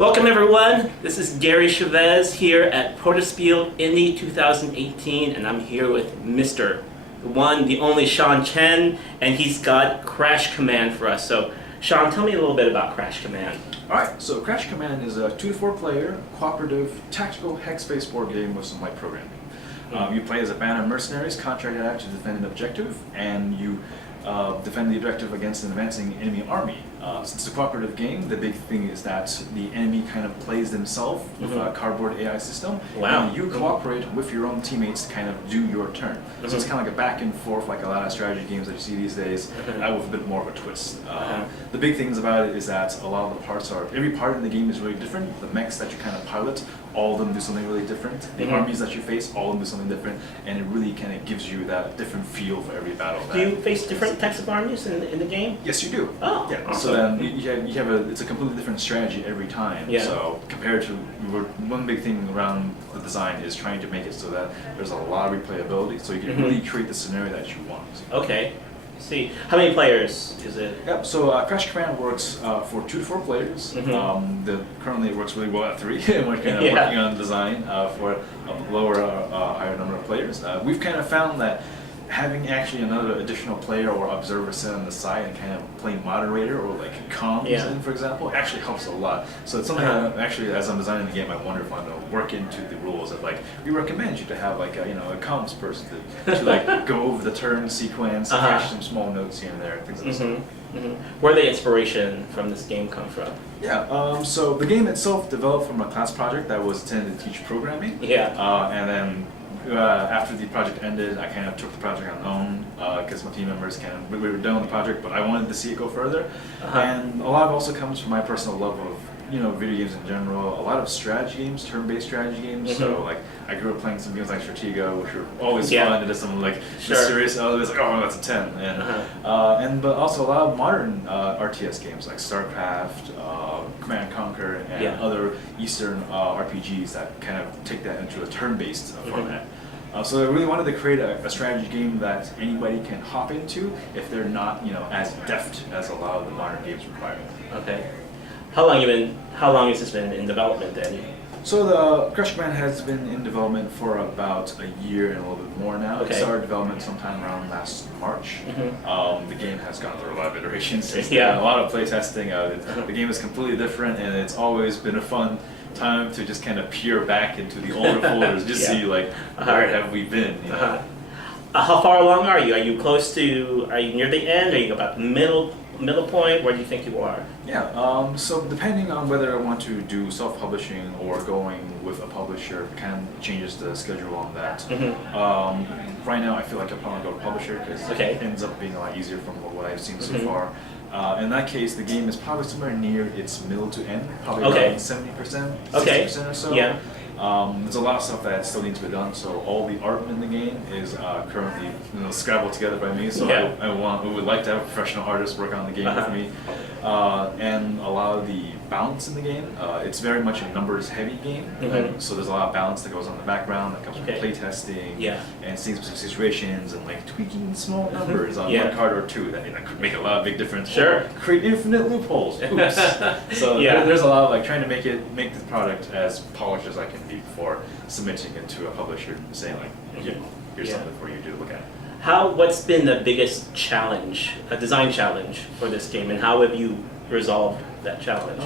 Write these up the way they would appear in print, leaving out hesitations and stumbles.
Welcome everyone, this is Gary Chavez here at Protospiel Indy 2018 and I'm here with Mr. the one, the only Chen, and he's got Crash Command for us. So Sean, tell me a little bit about Crash Command. Alright, so Crash Command is a 2 to 4 player, cooperative, tactical, hex-based board game with some light programming. You play as a band of mercenaries contracted out to defend an objective, and you defend the objective against an advancing enemy army. Since it's a cooperative game, the big thing is that the enemy kind of plays themselves with a cardboard AI system. Wow. And you cooperate with your own teammates to kind of do your turn. So it's kind of like a back and forth, like a lot of strategy games that you see these days, with a bit more of a twist. The big things about it is that a lot of the parts are, every part in the game is really different. The mechs that you kind of pilot, all of them do something really different. The armies that you face, all of them do something different, and it really kind of gives you that different feel for every battle. Do you face different types of armies in the game? Yes, you do. Oh, yeah. awesome. So then you have it's a completely different strategy every time. Yeah. So compared to one big thing around the design is trying to make it so that there's a lot of replayability, so you can really create the scenario that you want. Okay. See, how many players is it? Yep. So Crash Command works for 2 to 4 players. Currently it works really well at 3, and we're kind of working on design for a higher number of players. We've kind of found that having actually another additional player or observer set on the side and kind of playing moderator or like comms in, for example, actually helps a lot. So it's something that actually, as I'm designing the game, I wonder if I'm going to work into the rules of like, we recommend you to have like a, a comms person to like go over the turn sequence, catch some small notes here and there, things like that. Where did the inspiration from this game come from? Yeah, so the game itself developed from a class project that was intended to teach programming. Yeah. And then after the project ended, I kind of took the project on my own because my team members we were done with the project, but I wanted to see it go further. And a lot of it also comes from my personal love of video games in general. A lot of strategy games, turn-based strategy games. So like I grew up playing some games like Stratego, which were always fun. And there's some like mysterious elements, like oh that's a 10. And but also a lot of modern RTS games like StarCraft, Command and Conquer, and other Eastern RPGs that kind of take that into a turn-based format. So I really wanted to create a strategy game that anybody can hop into if they're not as deft as a lot of the modern games require. Okay. How long has this been in development then? So the Crash Command has been in development for about a year and a little bit more now. It started development sometime around last March. The game has gone through a lot of iterations. It's a lot of play testing. The game is completely different, and it's always been a fun time to just kind of peer back into the older folders, just see like where have we been. How far along are you? Are you close to? Are you near the end? Are you about middle point? Where do you think you are? Yeah, so depending on whether I want to do self-publishing or going with a publisher kind of changes the schedule on that. Right now I feel like I'll probably go to publisher because it ends up being a lot easier from what I've seen so far. In that case, the game is probably somewhere near its middle to end, probably around 70%, 60% or so. Yeah. There's a lot of stuff that still needs to be done, so all the art in the game is currently scrabbled together by me, so I would like to have professional artists work on the game with me. And a lot of the balance in the game, it's very much a numbers heavy game, so there's a lot of balance that goes on in the background that comes from play testing and seeing specific situations and like tweaking small numbers on one card or two that could make a lot of big difference. Create infinite loopholes. Oops. So there's a lot of like trying to make the product as polished as I can be before submitting it to a publisher and saying like, here's something for you to look at. What's been the biggest challenge, a design challenge for this game, and how have you resolved that challenge?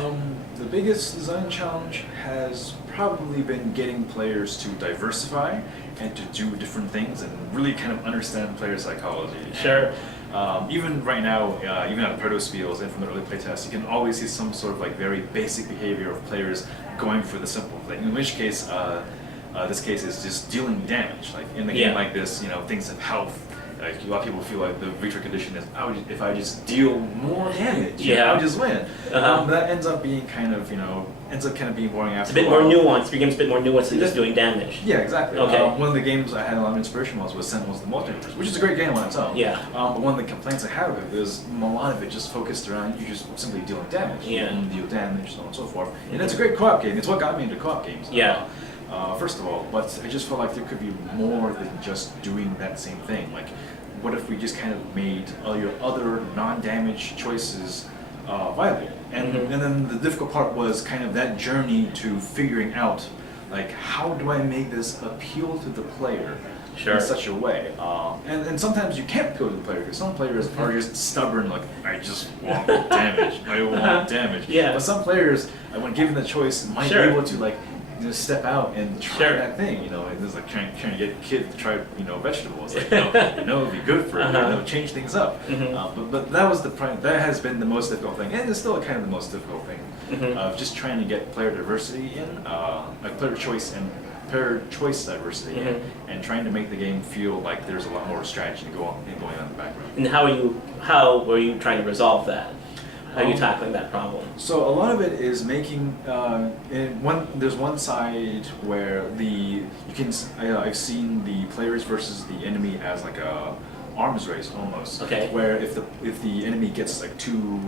The biggest design challenge has probably been getting players to diversify and to do different things and really kind of understand player psychology. Even right now, even at Protospiels and from the early playtests, you can always see some sort of like very basic behavior of players going for the simple thing. In which case, this case is just dealing damage. Like in the game like this, things have health. Like a lot of people feel like the victory condition is, if I just deal more damage, I'll just win. That ends up being kind of being boring after a while. It's a bit more nuanced. The game's a bit more nuanced than just doing damage. Yeah, exactly. One of the games I had a lot of inspiration was Sentinels the Multiverse, which is a great game on its own. But one of the complaints I had with it is a lot of it just focused around you just simply dealing damage. You deal damage, so on and so forth. And it's a great co-op game. It's what got me into co-op games. First of all, but I just felt like there could be more than just doing that same thing. Like, what if we just kind of made all your other non-damage choices viable. And then the difficult part was kind of that journey to figuring out, like, how do I make this appeal to the player in such a way? And sometimes you can't appeal to the player because some players are just stubborn, like, I just want damage, I want damage. But some players, when given the choice, might be able to, like, step out and try that thing, you know. It's like trying to get kids to try, you know, vegetables. Like, it'd be good for it. You know, change things up. But that was that has been the most difficult thing, and it's still kind of the most difficult thing of just trying to get player diversity in, like player choice diversity in, and trying to make the game feel like there's a lot more strategy going on in the background. And how were you trying to resolve that? How are you tackling that problem? So a lot of it is making there's one side where I've seen the players versus the enemy as like a arms race almost. Okay. Where if the enemy gets like too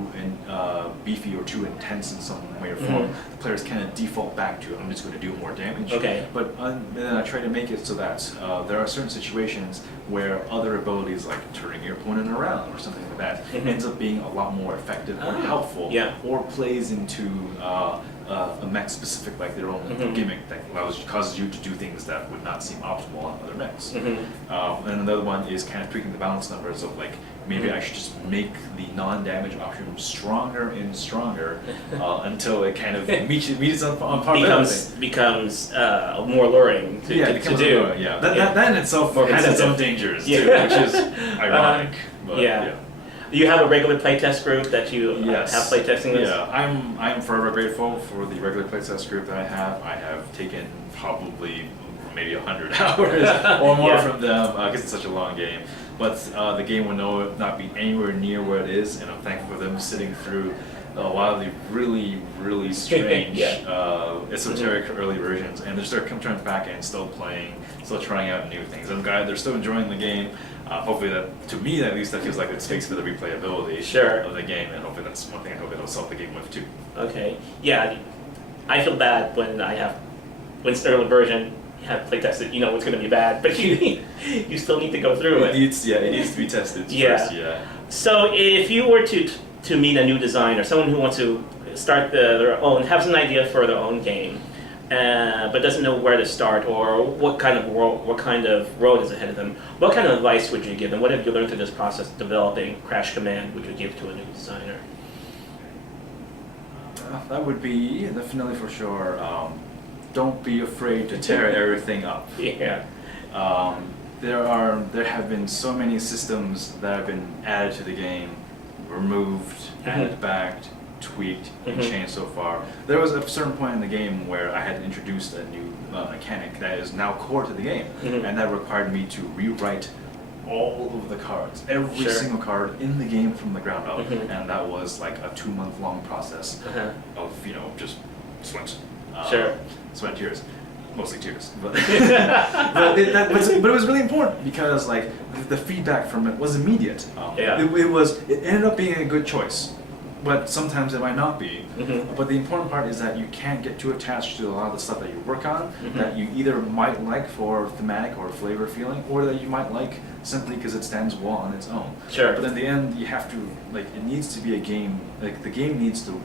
beefy or too intense in some way or form, the players kind of default back to, I'm just going to do more damage. Okay. But then I try to make it so that there are certain situations where other abilities like turning your opponent around or something like that ends up being a lot more effective or helpful, or plays into a mech specific, like their own gimmick that causes you to do things that would not seem optimal on other mechs. And another one is kind of tweaking the balance numbers of like, maybe I should just make the non-damage option stronger and stronger until it kind of meets on par. Becomes more alluring to do. That in itself has its own dangers too, which is ironic. But, Do you have a regular playtest group that you have playtesting with? Yeah, I'm forever grateful for the regular playtest group that I have. I have taken probably maybe 100 hours or more from them because it's such a long game. But the game will not be anywhere near where it is, and I'm thankful for them sitting through a lot of the really, really strange esoteric early versions, and they're still coming back and still playing, still trying out new things. I'm glad they're still enjoying the game. Hopefully that, to me at least, that feels like it speaks for the replayability of the game, and hopefully that's one thing I hope it'll solve the game with too. Okay, yeah, I feel bad when it's an early version, you have playtest it, you know it's going to be bad, but you still need to go through it. It needs to be tested first, So if you were to meet a new designer, someone who wants to start their own, has an idea for their own game, but doesn't know where to start or what kind of road is ahead of them, what kind of advice would you give them? What have you learned through this process of developing Crash Command would you give to a new designer? That would be definitely for sure. Don't be afraid to tear everything up. There have been so many systems that have been added to the game, removed, added back, tweaked, and changed so far. There was a certain point in the game where I had introduced a new mechanic that is now core to the game, and that required me to rewrite all of the cards, every single card in the game from the ground up, and that was like a 2-month-long process of just sweat, sweat and tears. Mostly tears, but but it was really important because like the feedback from it was immediate. It ended up being a good choice, but sometimes it might not be. But the important part is that you can't get too attached to a lot of the stuff that you work on that you either might like for thematic or flavor feeling, or that you might like simply because it stands well on its own. But in the end, you have to it needs to be a game. Like the game needs to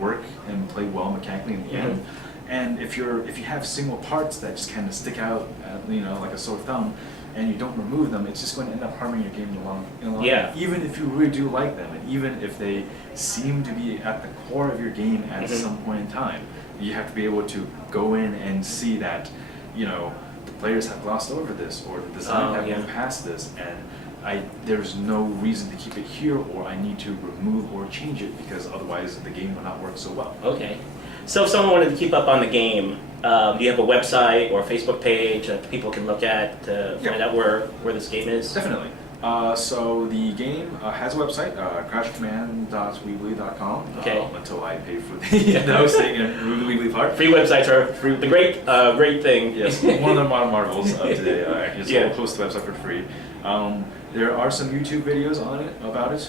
work and play well mechanically in the end. And if you have single parts that just kind of stick out, like a sore thumb, and you don't remove them, it's just going to end up harming your game in the long run. Even if you really do like them, and even if they seem to be at the core of your game at some point in time, you have to be able to go in and see that, the players have glossed over this, or the design have moved past this, and there's no reason to keep it here, or I need to remove or change it because otherwise the game will not work so well. Okay. So if someone wanted to keep up on the game, do you have a website or a Facebook page that people can look at to find out where this game is? Definitely. So the game has a website, crashcommand.weebly.com, until I pay for the hosting and the Weebly part. Free websites are the great thing. Yes, one of the modern marvels of today. I can just post the website for free. There are some YouTube videos about it.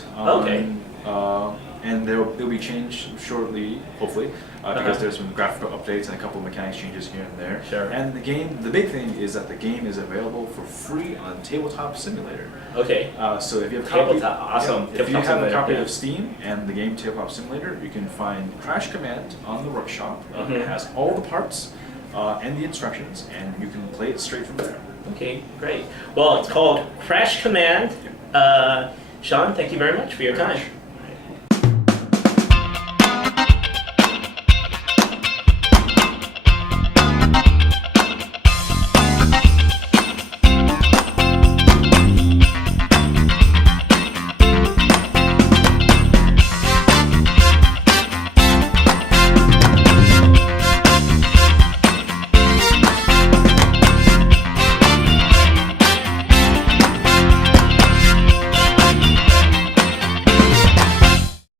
and they'll be changed shortly, hopefully, because there's some graphical updates and a couple of mechanics changes here and there. Sure. And the big thing is that the game is available for free on Tabletop Simulator. Okay. So if you have a copy, Tabletop, awesome. if you Tabletop have a Simulator, copy yeah. of Steam and the game Tabletop Simulator, you can find Crash Command on the workshop. It has all the parts and the instructions, and you can play it straight from there. Okay, great. Well, it's called Crash Command. Sean, thank you very much for your time.